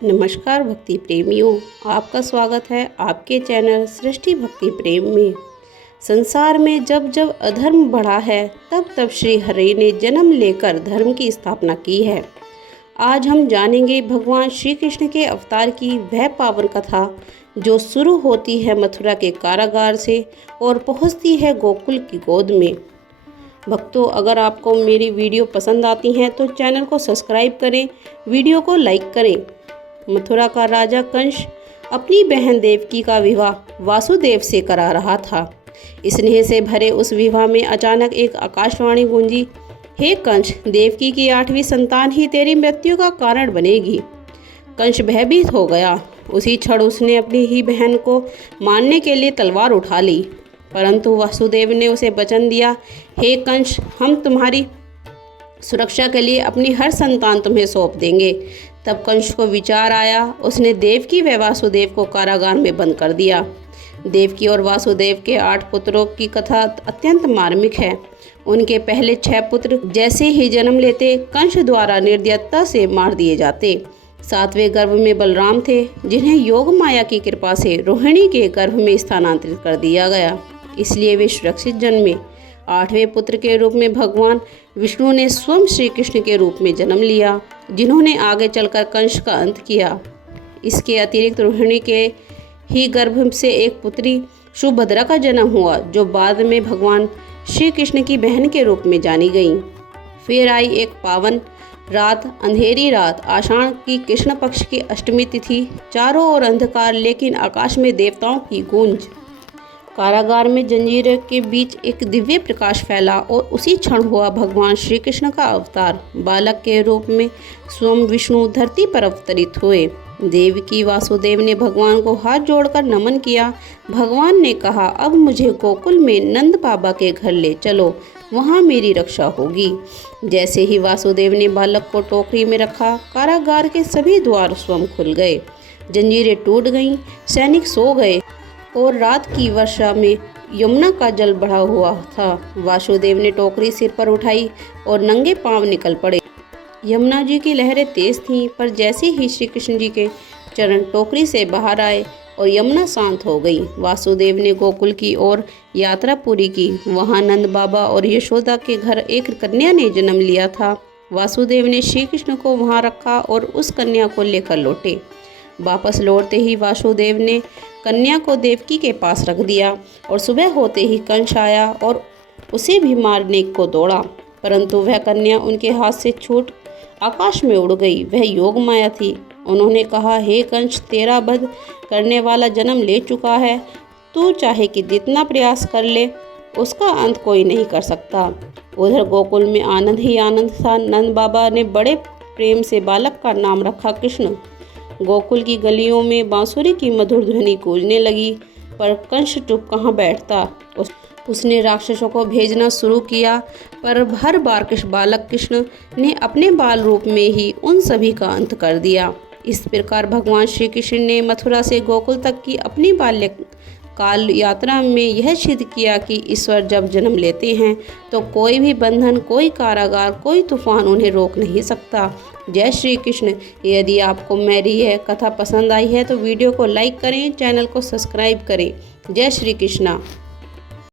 नमस्कार भक्ति प्रेमियों, आपका स्वागत है आपके चैनल सृष्टि भक्ति प्रेम में। संसार में जब जब अधर्म बढ़ा है तब तब श्री हरि ने जन्म लेकर धर्म की स्थापना की है। आज हम जानेंगे भगवान श्री कृष्ण के अवतार की वह पावन कथा जो शुरू होती है मथुरा के कारागार से और पहुंचती है गोकुल की गोद में। भक्तों, अगर आपको मेरी वीडियो पसंद आती हैं तो चैनल को सब्सक्राइब करें, वीडियो को लाइक करें। मथुरा का राजा कंस अपनी बहन देवकी का विवाह वासुदेव से करा रहा था। स्नेह से भरे उस विवाह में अचानक एक आकाशवाणी गूंजी, हे कंस, देवकी की 8वीं संतान ही तेरी मृत्यु का कारण बनेगी। कंस भयभीत हो गया। उसी क्षण उसने अपनी ही बहन को मारने के लिए तलवार उठा ली, परंतु वासुदेव ने उसे वचन दिया, हे कंस, हम तुम्हारी सुरक्षा के लिए अपनी हर संतान तुम्हें सौंप देंगे। तब कंस को विचार आया। उसने देवकी व वासुदेव को कारागार में बंद कर दिया। देवकी और वासुदेव के 8 पुत्रों की कथा अत्यंत मार्मिक है। उनके पहले 6 पुत्र जैसे ही जन्म लेते कंस द्वारा निर्दयता से मार दिए जाते। 7वें गर्भ में बलराम थे, जिन्हें योग माया की कृपा से रोहिणी के गर्भ में स्थानांतरित कर दिया गया, इसलिए वे सुरक्षित जन्मे। 8वें पुत्र के रूप में भगवान विष्णु ने स्वयं श्री कृष्ण के रूप में जन्म लिया, जिन्होंने आगे चलकर कंस का अंत किया। इसके अतिरिक्त रोहिणी के ही गर्भ से एक पुत्री सुभद्रा का जन्म हुआ, जो बाद में भगवान श्री कृष्ण की बहन के रूप में जानी गई। फिर आई एक पावन रात, अंधेरी रात, आषाढ़ की कृष्ण पक्ष की अष्टमी तिथि। चारों ओर अंधकार, लेकिन आकाश में देवताओं की गूंज। कारागार में जंजीरों के बीच एक दिव्य प्रकाश फैला और उसी क्षण हुआ भगवान श्री कृष्ण का अवतार। बालक के रूप में स्वयं विष्णु धरती पर अवतरित हुए। देवकी वासुदेव ने भगवान को हाथ जोड़कर नमन किया। भगवान ने कहा, अब मुझे गोकुल में नंद बाबा के घर ले चलो, वहाँ मेरी रक्षा होगी। जैसे ही वासुदेव ने बालक को टोकरी में रखा, कारागार के सभी द्वार स्वयं खुल गए, जंजीरें टूट गईं, सैनिक सो गए और रात की वर्षा में यमुना का जल बढ़ा हुआ था। वासुदेव ने टोकरी सिर पर उठाई और नंगे पांव निकल पड़े। यमुना जी की लहरें तेज थीं, पर जैसे ही श्री कृष्ण जी के चरण टोकरी से बाहर आए और यमुना शांत हो गई। वासुदेव ने गोकुल की ओर यात्रा पूरी की। वहाँ नंद बाबा और यशोदा के घर एक कन्या ने जन्म लिया था। वासुदेव ने श्री कृष्ण को वहाँ रखा और उस कन्या को लेकर लौटे। वापस लौटते ही वासुदेव ने कन्या को देवकी के पास रख दिया और सुबह होते ही कंस आया और उसे भी मारने को दौड़ा, परंतु वह कन्या उनके हाथ से छूट आकाश में उड़ गई। वह योग माया थी। उन्होंने कहा, हे कंस, तेरा वध करने वाला जन्म ले चुका है। तू चाहे कि जितना प्रयास कर ले, उसका अंत कोई नहीं कर सकता। उधर गोकुल में आनंद ही आनंद था। नंद बाबा ने बड़े प्रेम से बालक का नाम रखा कृष्ण। गोकुल की गलियों में बांसुरी की मधुर ध्वनि गूंजने लगी, पर कंस चुप कहाँ बैठता। उसने राक्षसों को भेजना शुरू किया, पर हर बार बालक कृष्ण ने अपने बाल रूप में ही उन सभी का अंत कर दिया। इस प्रकार भगवान श्री कृष्ण ने मथुरा से गोकुल तक की अपनी बाल्यकाल यात्रा में यह सिद्ध किया कि ईश्वर जब जन्म लेते हैं तो कोई भी बंधन, कोई कारागार, कोई तूफान उन्हें रोक नहीं सकता। जय श्री कृष्ण। यदि आपको मेरी यह कथा पसंद आई है तो वीडियो को लाइक करें, चैनल को सब्सक्राइब करें। जय श्री कृष्णा।